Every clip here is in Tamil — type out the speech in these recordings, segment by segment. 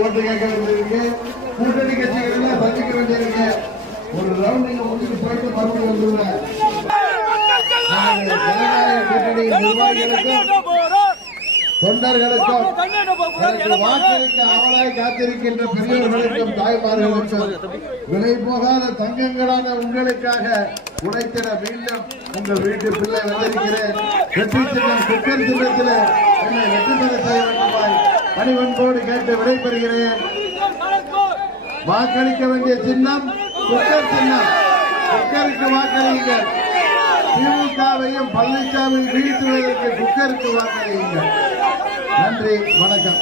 ஓட்டு கேட்க வேண்டியிருக்கு, கூட்டணி கட்சிகள் சந்திக்க வேண்டியிருக்கு. ஒரு ரவுண்ட் நீங்க முடிச்சு போயிட்டு மறுபடியும் வந்துருவேன். கூட்டணி நிர்வாகிகளுக்கும் தொண்டர்களுக்கும் வாக்களிக்க அவளாய் காத்திருக்கின்ற பெரியவர்களுக்கும் தாய்மார்களுக்கும் விலை போகாத தங்கங்களான உங்களுக்காக உழைத்திட மீண்டும் உங்கள் வீட்டு பிள்ளை வந்திருக்கிறேன். வெற்றி சின்னம் குக்கர் சின்னத்தில் என்னை வெற்றி பெற செய்ய வேண்டுமாய் பணிவன்போடு கேட்டு விடைபெறுகிறேன். வாக்களிக்க வேண்டிய சின்னம் குக்கர் சின்னம். குக்கருக்கு வாக்களியுங்கள். திமுகவையும் பழனிசாமி வீழ்த்துவதற்கு குக்கருக்கு வாக்களியுங்கள். நன்றி, வணக்கம்.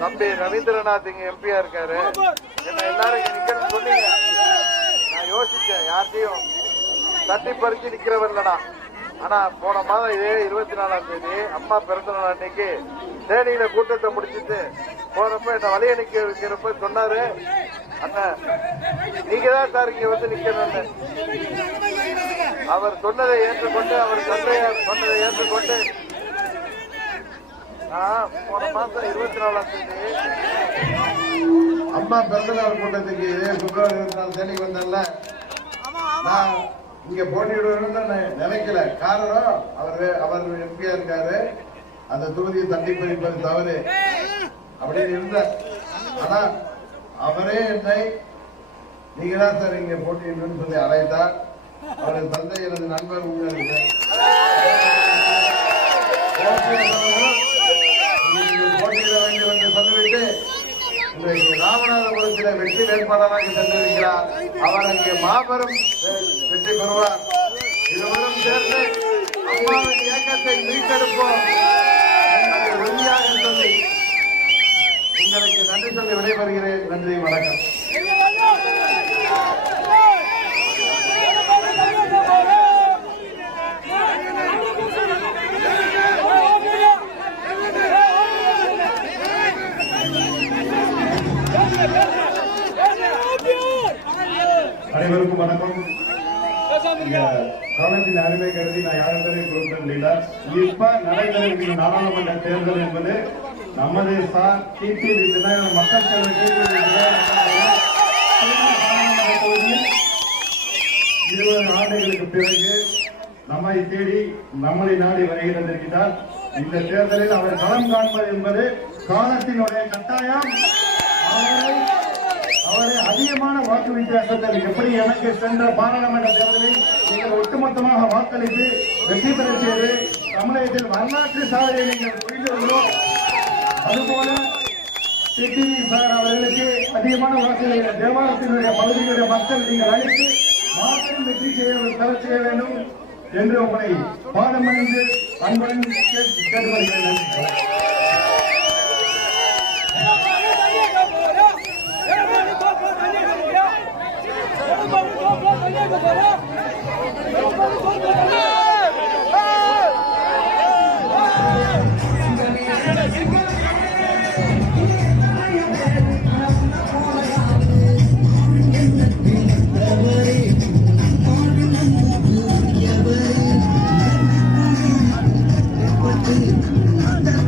தம்பி ரவீந்திரநாத் இங்க எம்பியா இருக்காரு. என்ன எல்லாரும் இங்க நிக்கணும்னு சொன்னீங்க. நான் யோசிச்சேன், யார்ட்டையும் தட்டி பறிச்சு நிக்கிறவர்லடா. ஆனா போன மாதம் இதே 24ஆம் தேதி அம்மா பிறந்த நாள் அன்னைக்கு தேனியில கூட்டத்தை முடிச்சுட்டு போறப்ப என்ன வழிய நிக்க வைக்கிறப்ப சொன்னாரு, அண்ணன் நீங்க தான் சார் இங்க வந்து நிக்கணும்னு. அவர் சொன்னதை ஏற்றுக்கொண்டு, அவர் தந்தையார் சொன்னதை ஏற்றுக்கொண்டு போன மாசம் 24ஆம் தேதி அம்மா பிறந்தநாள் கூட்டத்துக்கு பிப்ரவரி 24 தேதி வந்தேன்ல, நான் இங்க போட்டியிடுவேன்னு நினைக்கல. காரணம் அவர் எம்பியா இருக்காரு, அந்த தொகுதியை தட்டி பறிப்பது தவறு அப்படின்னு இருந்த. ஆனா அவரே என்னை நீங்க தான் சார் இங்க போட்டியிடணும்னு சொல்லி அழைத்தார். அவரது தந்தை எனது நண்பர் உங்களுக்கு போட்டியிட வேண்டும் என்று சொல்லிவிட்டு இன்றைக்கு ராமநாதபுரத்தில் வெற்றி வேட்பாளராக சென்றிருக்கிறார். அவர் அங்கே மாபெரும் வெற்றி பெறுவார். இருவரும் சேர்ந்து அம்மாவின் இயக்கத்தை மீட்டெடுப்போம் என்பதை உறுதியாக சொல்லி உங்களுக்கு நன்றி சொல்லி விடைபெறுகிறேன். நன்றி, வணக்கம். அனைவருக்கும் வணக்கம். கவனத்தின் அருமை கருதி நான் யாரும் கொடுக்கல. இப்ப நடைபெற நாடாளுமன்ற தேர்தல் என்பது நமது மக்கள் தொகுதியில் 20 ஆண்டுகளுக்கு பிறகு நம்மை தேடி நம்மளை நாடி வருகிறதற்கால் இந்த தேர்தலில் அவர் களம் காண்பது என்பது காலத்தினுடைய கட்டாயம். அவரை அதிகமான வாக்கு வித்தியாசத்தில் எப்படி எனக்கு சென்ற பாராளுமன்ற தேர்தலில் நீங்கள் ஒட்டுமொத்தமாக வாக்களித்து வெற்றி பெற செய்து தமிழகத்தில் வரலாற்று சாதனை நீங்கள் புரிந்துள்ளோம். அதுபோல டிடிவி சார் அவர்களுக்கு அதிகமான வாக்குகளை தேவாலயத்தினுடைய பகுதியினுடைய மக்கள் நீங்கள் அழைத்து மாபெரும் வெற்றி பெற செய்ய வேண்டும் என்று உங்களை பாடமணிந்து அன்புடன் கேட்டுக்கொள்கிறேன்.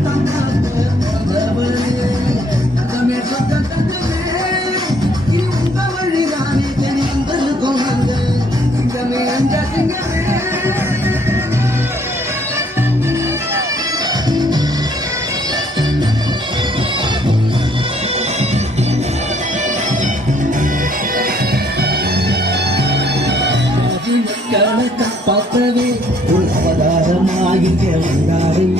Thank you. பார்க்கவே ஒரு அவதாரமாயிக்க வந்தாரையா